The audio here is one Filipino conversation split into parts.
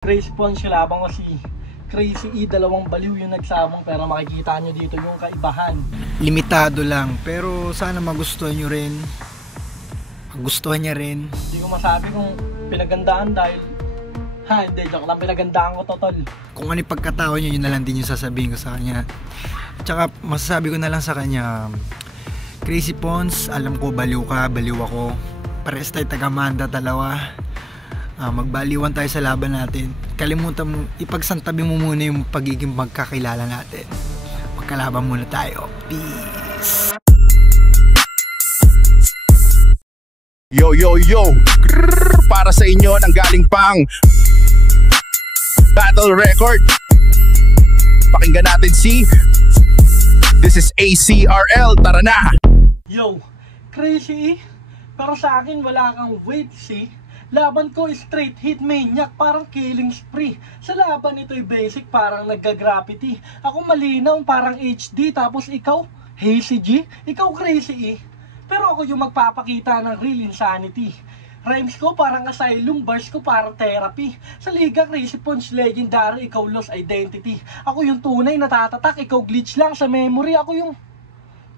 Crazy Pons, labang ko si Crazy E, dalawang baliw yung nagsabong, pero makikita nyo dito yung kaibahan. Limitado lang, pero sana magustuhan nyo rin. Magustuhan niya rin. Hindi ko masabi kung pinagandaan dahil hindi, joke lang, pinagandaan ko totol. Kung ano yung pagkatao nyo, yun na lang din yung sasabihin ko sa kanya. At saka masasabi ko na lang sa kanya, Crazy Pons, alam ko baliw ka, baliw ako. Pares tayo taga-Manda dalawa. Magbaliwan tayo sa laban natin. Kalimutan mo, ipagsantabi mo muna yung pagiging magkakilala natin. Magkalaban muna tayo. Peace! Yo yo yo, grrr, para sa inyo nang galing pang Battle Record. Pakinggan natin si This is ACRL, tara na. Yo, Crazy E, pero sa akin wala kang weight, see? Laban ko straight hit maniac, parang killing spree. Sa laban ito'y basic, parang nagga-graffiti. Ako malinaw, parang HD, tapos ikaw, Hazy G, ikaw Crazy E. Pero ako yung magpapakita ng real insanity. Rhymes ko parang asylum, bars ko parang therapy. Sa liga, Crazy Pons, legendary, ikaw lost identity. Ako yung tunay na tatatak, ikaw glitch lang sa memory. Ako yung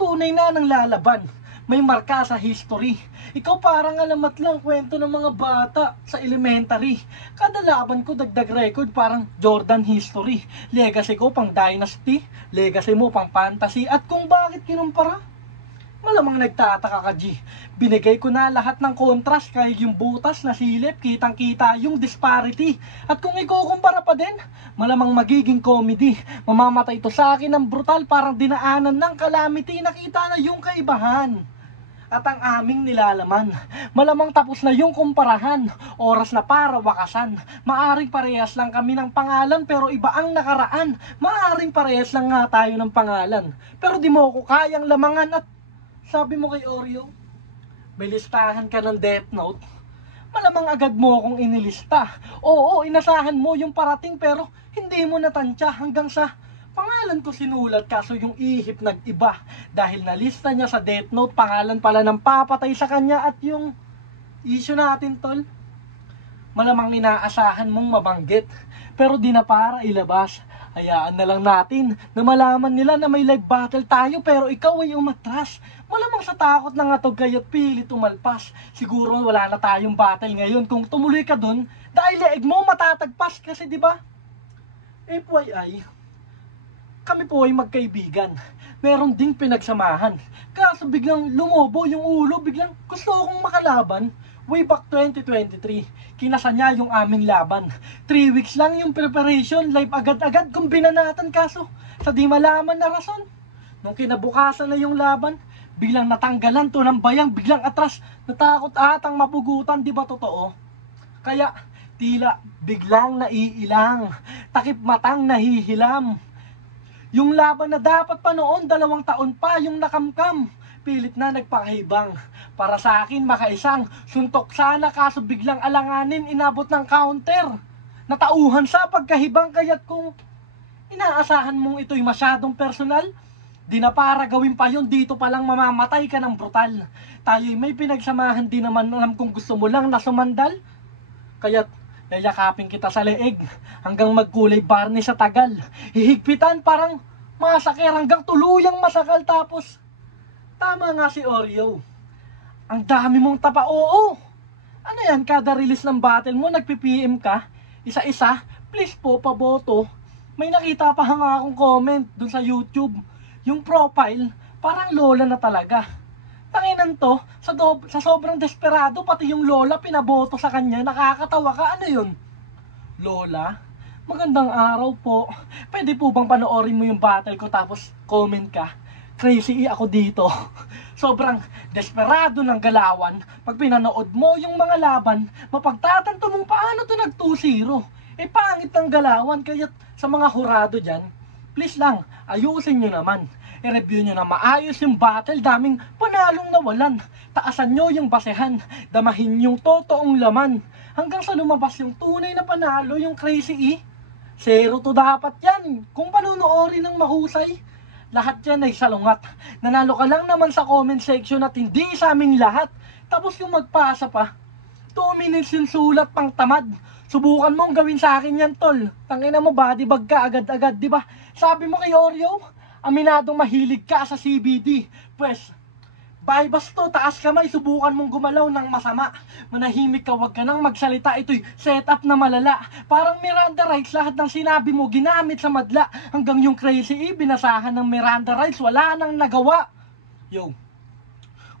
tunay na nang lalaban, may marka sa history. Ikaw parang alamat lang, kwento ng mga bata sa elementary. Kada laban ko dagdag record, parang Jordan history. Legacy ko pang dynasty, legacy mo pang fantasy. At kung bakit kinumpara, malamang nagtataka ka, G. Binigay ko na lahat ng contrast, kahit yung butas na silip, kitang kita yung disparity. At kung ikukumpara pa din, malamang magiging comedy. Mamamatay to sa akin ng brutal, parang dinaanan ng calamity. Nakita na yung kaibahan at ang aming nilalaman. Malamang tapos na yung kumparahan, oras na para wakasan. Maaring parehas lang kami ng pangalan, pero iba ang nakaraan. Maaring parehas lang nga tayo ng pangalan, pero di mo ko kayang lamangan. At sabi mo kay Oreo, may listahan ka ng Death Note. Malamang agad mo akong inilista. Oo, inasahan mo yung parating, pero hindi mo natansya hanggang sa pangalan ko sinulat, kaso yung ihip nag-iba. Dahil nalista niya sa Death Note, pangalan pala ng papatay sa kanya. At yung issue natin, tol, malamang inaasahan mong mabanggit, pero di na para ilabas. Hayaan na lang natin na malaman nila na may live battle tayo, pero ikaw ay umatras. Malamang sa takot ng atog kaya't pilit umalpas. Siguro wala na tayong battle ngayon. Kung tumuloy ka dun, dahil leeg mo matatagpas. Kasi diba, FYI, kami po ay magkaibigan. Meron ding pinagsamahan. Kaso biglang lumobo yung ulo, biglang gusto akong makalaban. Way back 2023, kinasa niya yung aming laban. 3 weeks lang yung preparation, live agad-agad kung binanatan, kaso sa di malaman na rason. Nung kinabukasan na yung laban, biglang natanggalan to ng bayang, biglang atras. Natakot atang mapugutan, di ba totoo? Kaya tila biglang naiilang, takip matang nahihilam. Yung laban na dapat pa noon, 2 taon pa yung nakamkam, pilit na nagpakahibang. Para sa akin makaisang suntok sana, kaso biglang alanganin, inabot ng counter. Natauhan sa pagkahibang, kaya't kung inaasahan mong ito'y masyadong personal, di na para gawin pa yun, dito palang mamamatay ka ng brutal. Tayo'y may pinagsamahan, di naman alam kung gusto mo lang na sumandal. Kaya't yayakapin kita sa leeg hanggang magkulay barney sa tagal. Hihigpitan parang masakir hanggang tuluyang masakal. Tapos tama nga si Oreo, ang dami mong tapa. Oo, ano yan, kada release ng battle mo nagpi-PM ka isa-isa. Please po, paboto. May nakita pa nga akong comment dun sa YouTube, yung profile parang lola na talaga. Tanginan to, sa sobrang desperado, pati yung lola pinaboto sa kanya. Nakakatawa ka, ano yun? Lola, magandang araw po. Pwede po bang panoorin mo yung battle ko tapos comment ka? Crazy E, ako dito. Sobrang desperado ng galawan. Pag pinanood mo yung mga laban, mapagtatanto mong paano to nag 2-0. Pangit ng galawan. Kaya sa mga hurado dyan, please lang, ayusin nyo naman. I-review nyo na maayos yung battle, daming panalong nawalan. Taasan nyo yung basehan, damahin yung totoong laman, hanggang sa lumabas yung tunay na panalo, yung Crazy E. 0 to dapat yan, kung panonoorin ng mahusay. Lahat yan ay salungat. Nanalo ka lang naman sa comment section at hindi sa aming lahat. Tapos yung magpasa pa, 2 minutes yung sulat pang tamad. Subukan mong gawin sa akin yan, tol. Tangina mo, body bag ka agad-agad, di ba? Sabi mo kay Oreo, aminadong mahilig ka sa CBD. Pwes, bye basto, taas kamay, subukan mong gumalaw ng masama. Manahimik ka, wag ka nang magsalita. Ito'y setup na malala. Parang Miranda rights, lahat ng sinabi mo ginamit sa madla. Hanggang yung Crazy E, binasahan ng Miranda rights, wala nang nagawa. Yo,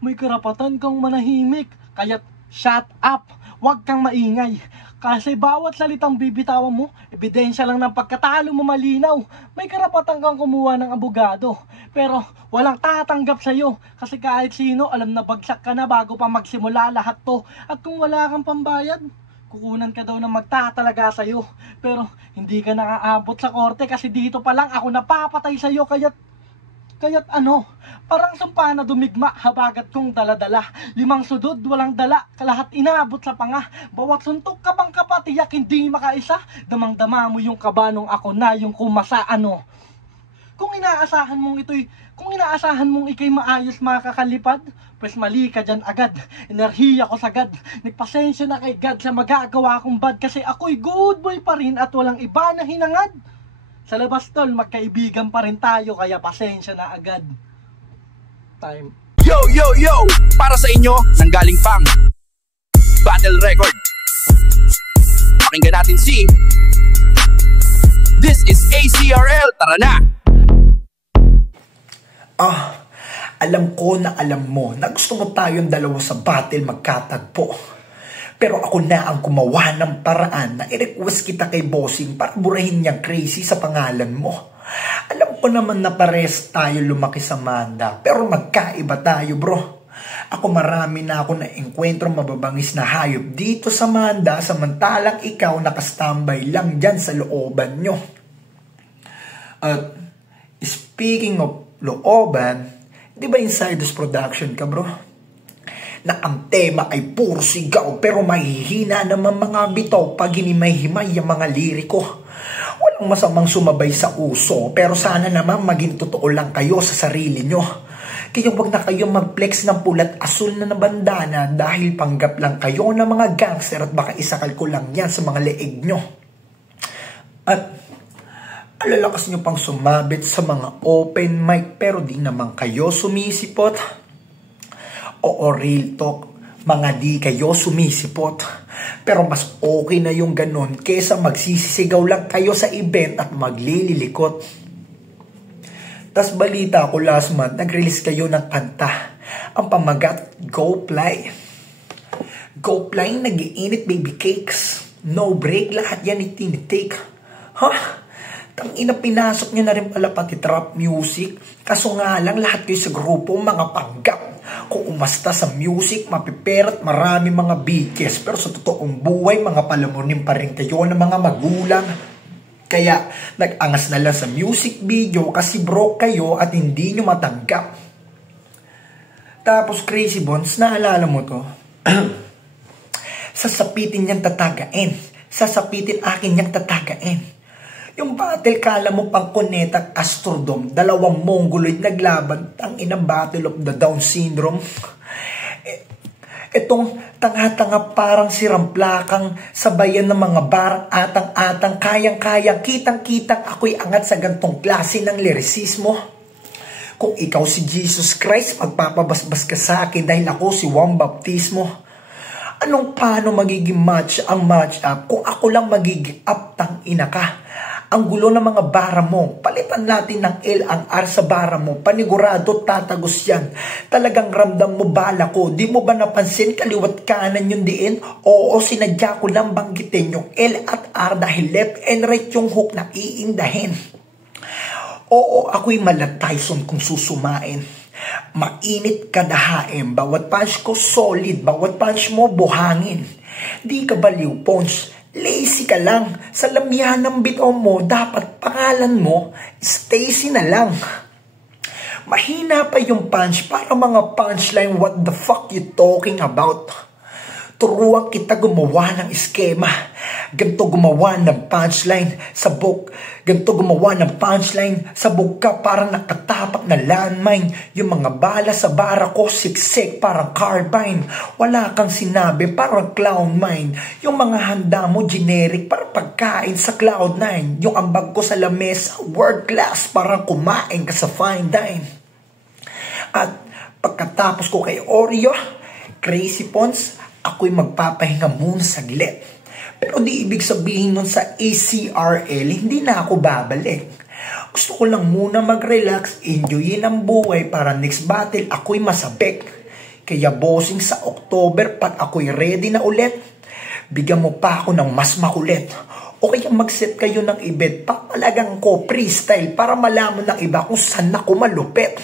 may karapatan kang manahimik, kaya't shut up, wag kang maingay. Kasi bawat salitang bibitawan mo, ebidensya lang ng pagkatalo mo malinaw. May karapatan kang kumuha ng abogado, pero walang tatanggap sa'yo. Kasi kahit sino, alam na bagsak ka na bago pa magsimula lahat to. At kung wala kang pambayad, kukunan ka daw ng magtatalaga sa'yo. Pero hindi ka nakaabot sa korte kasi dito pa lang ako napapatay sa'yo. Kaya't ano, parang sumpa na dumigma, habagat kong daladala. 5 sudod, walang dala, kalahat inabot sa panga. Bawat suntok ka bang kapatiyak, hindi makaisa. Damang-dama mo yung kaba nung ako na yung kumasa, ano. Kung inaasahan mong ikay maayos makakalipad, pues mali ka dyan agad. Enerhiya ko sagad, nagpasensya na kay God sa magagawa kong bad. Kasi ako'y good boy pa rin at walang iba na hinangad. Sa labas tol, magkaibigan pa rin tayo, kaya pasensya na agad. Time. Yo, yo, yo! Para sa inyo, nanggaling pang Battle Record. Pakinggan natin si This is ACRL, tara na! Alam ko na alam mo na gusto mo tayong dalawa sa battle magkatagpo. Pero ako na ang gumawa ng paraan na i-request kita kay bossing para burahin niyang Crazy sa pangalan mo. Alam ko naman na pares tayo lumaki sa Manda, pero magkaiba tayo bro. Ako marami na ako na-enkwentro mababangis na hayop dito sa Manda, samantalang ikaw nakastambay lang dyan sa looban nyo. At speaking of looban, di ba Insiders Production ka bro? Na ang tema ay puro sigaw pero mahihina naman mga bitaw pag hinimay-himay ang mga liriko. Walang masamang sumabay sa uso pero sana naman maging totoo lang kayo sa sarili nyo. Kaya wag na kayo mag-flex ng pulat asul na bandana dahil panggap lang kayo ng mga gangster at baka isakal ko lang yan sa mga leeg nyo. At alalakas nyo pang sumabit sa mga open mic pero di naman kayo sumisipot. Oo, real talk, mga di kayo sumisipot. Pero mas okay na yung ganun kesa magsisisigaw lang kayo sa event at maglililikot. Tas balita ko last month, nag-release kayo ng kanta. Ang pamagat, Go Fly. Go Fly, nag-iinit baby cakes. No break, lahat yan itinitake. Tangina, pinasok nyo na rin pala pati trap music. Kaso nga lang, lahat kayo sa grupo, mga panggap. Kung umasta sa music, mapiperat marami mga bitches. Pero sa totoong buhay, mga palamunin pa rin kayo ng mga magulang. Kaya, nag-angas na lang sa music video kasi broke kayo at hindi nyo matanggap. Tapos, Crazy Bones, naalala mo to? Sasapitin niyang tatagain. Sasapitin akin niyang tatagain. Yung battle, kala mo pang Cuneta Astrodome, 2 mongoloid naglaban, ang inang battle of the Down syndrome. Itong tanga-tanga parang siramplakang sabayan ng mga barang atang-atang, kayang-kayang, kitang-kitang ako'y angat sa gantong klase ng lyricismo. Kung ikaw si Jesus Christ, magpapabasbas ka sa akin dahil ako si Juan Baptismo. Paano magiging match ang match up kung ako lang magiging up, tang ina ka? Ang gulo ng mga bara mo, palitan natin ng L ang R sa bara mo, panigurado tatagos yan. Talagang ramdam mo bala ko, di mo ba napansin kaliwat kanan yung diin? Oo, sinadya ko lang banggitin yung L at R dahil left and right yung hook na iindahin. Oo, ako'y Mala Tyson kung susumain. Mainit kadahain, bawat punch ko solid, bawat punch mo buhangin. Di ka baliw, Pons. Lazy ka lang. Sa lamihan ng bitaw mo, dapat pangalan mo, Stacy na lang. Mahina pa yung punch para mga punchline, what the fuck you talking about? Turuan kita gumawa ng eskema. Ganto gumawa ng punchline, sabog. Ganto gumawa ng punchline, sabog ka parang nakatapak na landmine. Yung mga bala sa bara ko, siksik parang carbine. Wala kang sinabi, parang clown mine. Yung mga handa mo, generic, parang pagkain sa Cloud9. Yung ambag ko sa lamesa, world class, parang kumain ka sa fine dine. At pagkatapos ko kay Oreo, Crazy Pons, ako'y magpapahinga muna saglit. Pero di ibig sabihin nun sa ACRL, hindi na ako babalik. Gusto ko lang muna mag-relax, enjoyin ang buhay para next battle ako'y masabik. Kaya bossing sa October, pag ako'y ready na ulit, bigyan mo pa ako ng mas makulit. O kaya mag-set kayo ng event, papalagang ko freestyle para malaman ng iba kung saan ako malupit.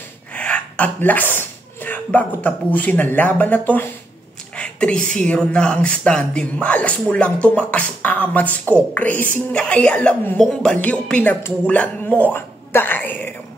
At last, bago tapusin ang laban na to, 3-0 na ang standing. Malas mo lang tumaas amats ko. Crazy nga, alam mong baliw pinatulan mo. Damn!